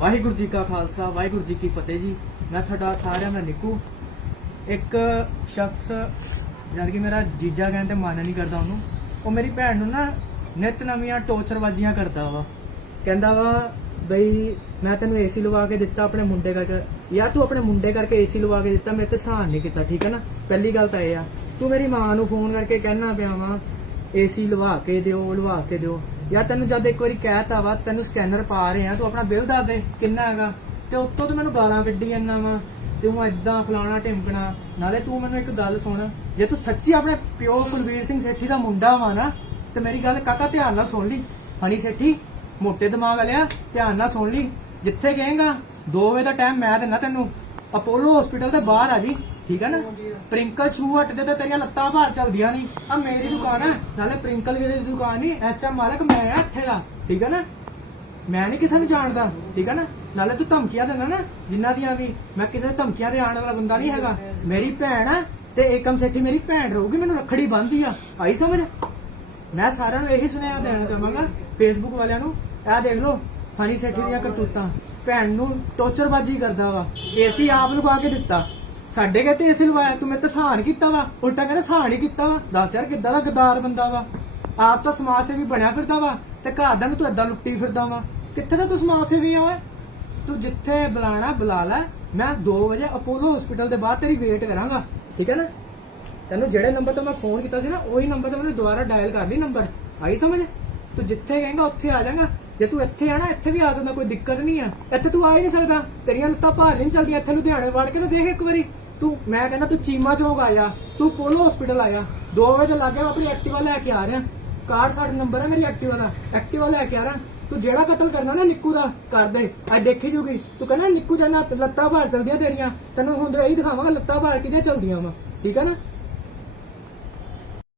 ਵਾਹਿਗੁਰੂ ਜੀ ਕਾ ਖਾਲਸਾ, ਵਾਹਿਗੁਰੂ ਜੀ ਕੀ ਫਤਿਹ ਜੀ। ਮੈਂ ਤੁਹਾਡਾ ਸਾਰਿਆਂ ਦਾ ਨਿੱਕੂ। ਇੱਕ ਸ਼ਖਸ, ਯਾਨੀ ਕਿ ਮੇਰਾ ਜੀਜਾ ਕਹਿੰਦੇ ਮਨ ਨਹੀਂ ਕਰਦਾ ਉਹਨੂੰ। ਉਹ ਮੇਰੀ ਭੈਣ ਨੂੰ ਨਾ ਨਿਤ ਨਵੀਆਂ ਟੋਰਚਰਬਾਜ਼ੀਆਂ ਕਰਦਾ ਵਾ। ਕਹਿੰਦਾ ਵਾ, ਬਈ ਮੈਂ ਤੈਨੂੰ ਏਸੀ ਲਵਾ ਕੇ ਦਿੱਤਾ ਆਪਣੇ ਮੁੰਡੇ ਕਰਕੇ। ਯਾਰ ਤੂੰ ਆਪਣੇ ਮੁੰਡੇ ਕਰਕੇ ਏਸੀ ਲਵਾ ਕੇ ਦਿੱਤਾ, ਮੇਰੇ ਤੇ ਸਹਾਨ ਨਹੀਂ ਕੀਤਾ, ਠੀਕ ਹੈ ਨਾ? ਪਹਿਲੀ ਗੱਲ ਤਾਂ ਇਹ ਆ। ਤੂੰ ਮੇਰੀ ਮਾਂ ਨੂੰ ਫੋਨ ਕਰਕੇ ਕਹਿਣਾ ਪਿਆ ਵਾ ਏਸੀ ਲਵਾ ਕੇ ਦਿਓ, ਲਵਾ ਕੇ ਦਿਓ। ਯਾਰ ਤੈਨੂੰ ਜਦ ਇੱਕ ਵਾਰੀ ਕਹਿਤਾ ਵਾ, ਤੈਨੂੰ ਸਕੈਨਰ ਪਾ ਰਹੇ ਆ, ਤੂੰ ਆਪਣਾ ਬਿੱਲ ਦੱਸ ਦੇ, ਕਿੰਨਾ ਹੈਗਾ? ਤੇ ਉੱਤੋਂ ਤੂੰ ਮੈਨੂੰ ਗਾਲਾਂ ਕੱਢੀ ਜਾਂਦਾ ਵਾ, ਤੂੰ ਏਦਾਂ ਫਲਾਣਾ ਢਿੰਕਣਾ ਨਾਲੇ ਤੂੰ ਮੈਨੂੰ ਇੱਕ ਗੱਲ ਸੁਣ, ਜੇ ਤੂੰ ਸੱਚੀ ਆਪਣੇ ਪਿਓ ਕੁਲਵੀਰ ਸਿੰਘ ਸੇਠੀ ਦਾ ਮੁੰਡਾ ਵਾ ਨਾ, ਤੇ ਮੇਰੀ ਗੱਲ ਕਾਕਾ ਧਿਆਨ ਨਾਲ ਸੁਣ ਲਈ। ਹਣੀ ਸੇਠੀ, ਮੋਟੇ ਦਿਮਾਗ ਵਾਲਿਆ, ਧਿਆਨ ਨਾਲ ਸੁਣ ਲਈ। ਜਿੱਥੇ ਕਹੇਗਾ 2 ਵਜੇ ਦਾ ਟਾਈਮ ਮੈਂ ਦਿੰਦਾ ਤੈਨੂੰ। ਅਪੋਲੋ ਹਸਪੀਟਲ ਦੇ ਬਾਹਰ ਆ ਜੀ, ਠੀਕ ਹੈ ਨਾ? ਪ੍ਰਿੰਕਲ ਸ਼ੂ ਹੱਟ ਦੇ ਤੇ ਤੇਰੀਆਂ ਲੱਤਾਂ ਭਾਰ ਚੱਲਦੀਆਂ ਨਹੀਂ ਆ ਮੇਰੀ ਦੁਕਾਨ ਹੈ ਨਾਲੇ ਪ੍ਰਿੰਕਲ ਦੀ ਦੁਕਾਨ ਨਹੀਂ ਇਸ ਟਾਈਮ ਮਾਲਕ ਮੈਂ ਆ ਇੱਥੇ ਦਾ, ਠੀਕ ਹੈ ਨਾ? ਮੈਂ ਨਹੀਂ ਕਿਸੇ ਨੂੰ ਜਾਣਦਾ, ਠੀਕ ਹੈ ਨਾ? ਨਾਲੇ ਤੂੰ ਧਮਕੀਆਂ ਦਿੰਦਾ ਨਾ, ਜਿੰਨਾ ਦੀਆਂ ਵੀ, ਮੈਂ ਕਿਸੇ ਧਮਕੀਆਂ ਦੇ ਆਉਣ ਵਾਲਾ ਬੰਦਾ ਨਹੀਂ ਹੈਗਾ। ਮੇਰੀ ਭੈਣ ਆ, ਤੇ ਏਕਮ ਸੇਠੀ ਮੇਰੀ ਭੈਣ ਰਹੂਗੀ, ਮੈਨੂੰ ਰੱਖੜੀ ਬੰਨਦੀ ਆ, ਆਈ ਸਮਝ? ਮੈਂ ਸਾਰਿਆਂ ਨੂੰ ਇਹੀ ਸੁਨੇਹਾ ਦੇਣਾ ਚਾਹਾਂਗਾ ਫੇਸਬੁੱਕ ਵਾਲਿਆਂ ਨੂੰ ਇਹ ਦੇਖ ਲਓ ਹਨੀ ਸੇਠੀ ਦੀਆਂ ਕਰਤੂਤਾਂ। ਭੈਣ ਨੂੰ ਟੋਰਚਰਬਾਜ਼ੀ ਕਰਦਾ ਵਾ। ਏਸੀ ਆਪ ਲਗਵਾ ਕੇ ਦਿੱਤਾ। ਸਾਡੇ ਕਹਿੰਦੇ ਏਸੀ ਲਵਾਇਆ, ਤੂੰ ਮੇਰੇ ਤੇ ਸਹਾਨ ਕੀਤਾ ਵਾ। ਉਲਟਾ ਕਹਿੰਦਾ ਸਹਾਨ ਹੀ ਕੀਤਾ ਵਾ। ਦੱਸ ਯਾਰ ਕਿੱਦਾਂ ਦਾ ਗਦਾਰ ਬੰਦਾ ਵਾ। ਆਪ ਤਾਂ ਸਮਾਜ ਸੇਵੀ ਬਣਿਆ ਫਿਰਦਾ ਵਾ ਤੇ ਘਰ ਦਾ ਨੂੰ ਤੂੰ ਏਦਾਂ ਲੁੱਟੀ ਫਿਰਦਾ ਵਾ। ਕਿੱਥੇ ਦਾ ਤੂੰ ਸਮਾਜ ਸੇਵੀ ਆ ਓਏ? ਤੂੰ ਜਿੱਥੇ ਬੁਲਾਣਾ, ਬੁਲਾ ਲੈ। ਮੈਂ 2 ਵਜੇ ਅਪੋਲੋ ਹਸਪੀਟਲ ਦੇ ਬਾਹਰ ਤੇਰੀ ਵੇਟ ਕਰਾਂਗਾ। ਠੀਕ ਹੈ ਨਾ? ਤੈਨੂੰ ਜਿਹੜੇ ਨੰਬਰ ਤੋਂ ਮੈਂ ਫੋਨ ਕੀਤਾ ਸੀ ਨਾ, ਉਹੀ ਨੰਬਰ ਤੇ ਮੈਨੂੰ ਦੁਬਾਰਾ ਡਾਇਲ ਕਰ ਲਈ ਨੰਬਰ ਆਈ ਸਮਝ? ਤੂੰ ਜਿੱਥੇ ਕਹੇਂਗਾ, ਉੱਥੇ ਆ ਜਾਗਾ ਜੇ ਤੂੰ ਇੱਥੇ ਆ ਨਾ, ਇੱਥੇ ਵੀ ਆ ਸਕਦਾ, ਕੋਈ ਦਿੱਕਤ ਨਹੀਂ ਆ। ਇੱਥੇ ਤੂੰ ਆ ਹੀ ਨਹੀਂ ਸਕਦਾ। ਤੇਰੀਆਂ ਲੱਤਾਂ ਭਾਰ ਨਹੀਂ ਚੱਲਦੀਆਂ, ਇੱਥੇ ਲੁਧਿਆਣੇ ਵੜ ਕੇ ਤਾਂ ਦੇਖ ਇੱਕ ਵਾਰੀ। ਤੂੰ, ਮੈਂ ਕਹਿੰਦਾ ਤੂੰ ਚੀਮਾ ਚੌਂਕ ਆਇਆ। ਤੂੰ ਪੋਲੋ ਹਸਪੀਟਲ ਆਇਆ। ਜਾ 2 ਵਜੇ ਲੱਗੇ ਮੈਂ ਆਪਣੀ ਐਕਟਿਵਾ ਲੈ ਕੇ ਆ ਰਿਹਾ। ਕਾਰ ਸਾਡਾ ਨੰਬਰ ਹੈ ਮੇਰੀ ਐਕਟਿਵਾ ਦਾ। ਐਕਟਿਵਾ ਲੈ ਕੇ ਆ ਰਿਹਾ। ਤੂੰ ਜਿਹੜਾ ਕਤਲ ਕਰਨਾ ਨਾ ਨਿੱਕੂ ਦਾ, ਕਰ ਦੇ। ਅੱਜ ਦੇਖੀ ਜੂਗੀ। ਤੂੰ ਕਹਿੰਦਾ ਨਿੱਕੂ ਜਨਾ, ਲੱਤਾਂ ਭਾਰ ਚਲਦੀਆਂ ਤੇਰੀਆਂ। ਤੈਨੂੰ ਹੁਣ ਇਹੀ ਦਿਖਾਵਾਂਗਾ, ਲੱਤਾਂ ਭਾਰ ਕਿਹਦੇ ਚਲਦੀਆਂ ਵਾ। ਠੀਕ ਹੈ ਨਾ?